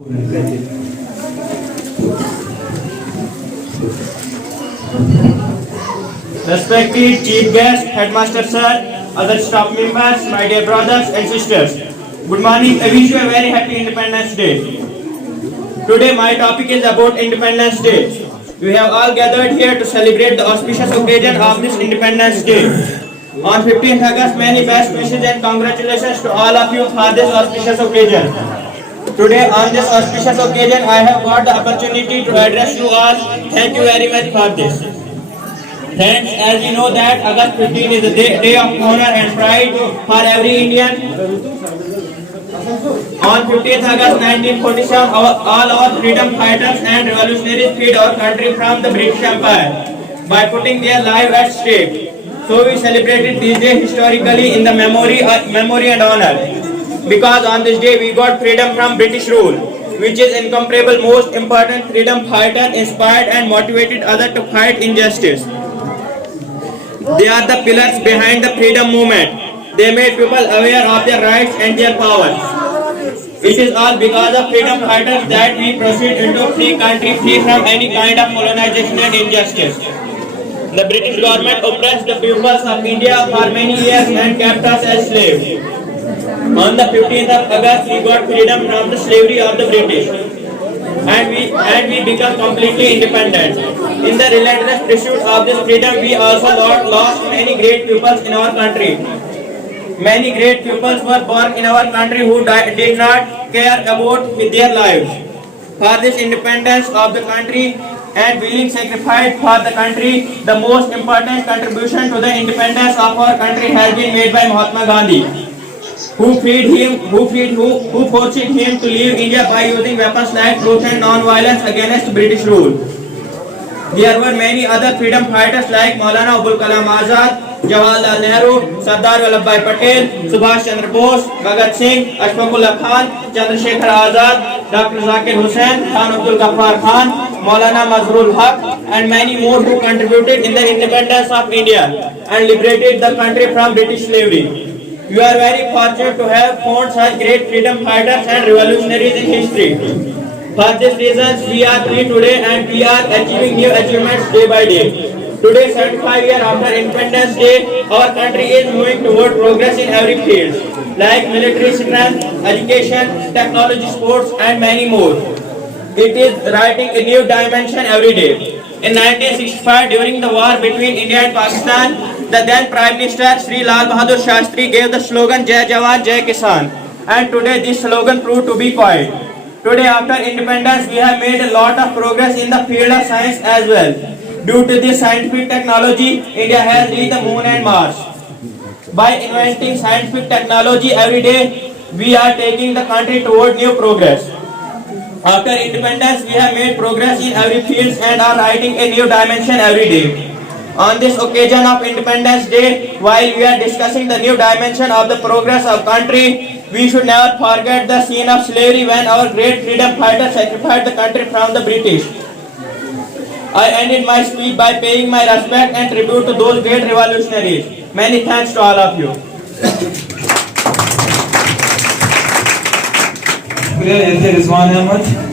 Respected Chief Guest, Headmaster Sir, other staff members, my dear brothers and sisters. Good morning. I wish you a very happy Independence Day. Today my topic is about Independence Day. We have all gathered here to celebrate the auspicious occasion of this Independence Day. On 15th August, many best wishes and congratulations to all of you for this auspicious occasion. Today on this auspicious occasion, I have got the opportunity to address you all. Thank you very much for this. Friends, as you know that August 15 is a day of honor and pride for every Indian. On 15th August 1947, all our freedom fighters and revolutionaries freed our country from the British Empire by putting their lives at stake. So we celebrated this day historically in the memory and honor. Because on this day we got freedom from British rule, which is incomparable, most important freedom fighter inspired and motivated others to fight injustice. They are the pillars behind the freedom movement. They made people aware of their rights and their powers. It is all because of freedom fighters that we proceed into a free country, free from any kind of colonization and injustice. The British government oppressed the peoples of India for many years and kept us as slaves. On the 15th of August, we got freedom from the slavery of the British, and we become completely independent. In the relentless pursuit of this freedom, we also lost many great peoples in our country. Many great peoples were born in our country who did not care about their lives for this independence of the country and willing sacrifice for the country. The most important contribution to the independence of our country has been made by Mahatma Gandhi, who forced him to leave India by using weapons like truth and non-violence against British rule. There were many other freedom fighters like Maulana Abul Kalam Azad, Jawaharlal Nehru, Sardar Vallabhbhai Patel, Subhash Chandra Bose, Bhagat Singh, Ashfaqullah Khan, Chandrasekhar Azad, Dr. Zakir Hussain, Khan Abdul Ghaffar Khan, Maulana Mazharul Haq, and many more who contributed in the independence of India and liberated the country from British slavery. We are very fortunate to have found such great freedom fighters and revolutionaries in history. For this reason, we are free today and we are achieving new achievements day by day. Today, 75 years after Independence Day, our country is moving toward progress in every field, like military strength, education, technology, sports, and many more. It is writing a new dimension every day. In 1965, during the war between India and Pakistan, the then Prime Minister Sri Lal Bahadur Shastri gave the slogan Jai Jawan, Jai Kisan. And today this slogan proved to be coined. Today after independence, we have made a lot of progress in the field of science as well. Due to this scientific technology, India has reached the moon and Mars. By inventing scientific technology every day, we are taking the country toward new progress. After independence, we have made progress in every field and are writing a new dimension every day. On this occasion of Independence Day, while we are discussing the new dimension of the progress of country, we should never forget the scene of slavery when our great freedom fighters sacrificed the country from the British. I ended my speech by paying my respect and tribute to those great revolutionaries. Many thanks to all of you. Rizwan Ahmed.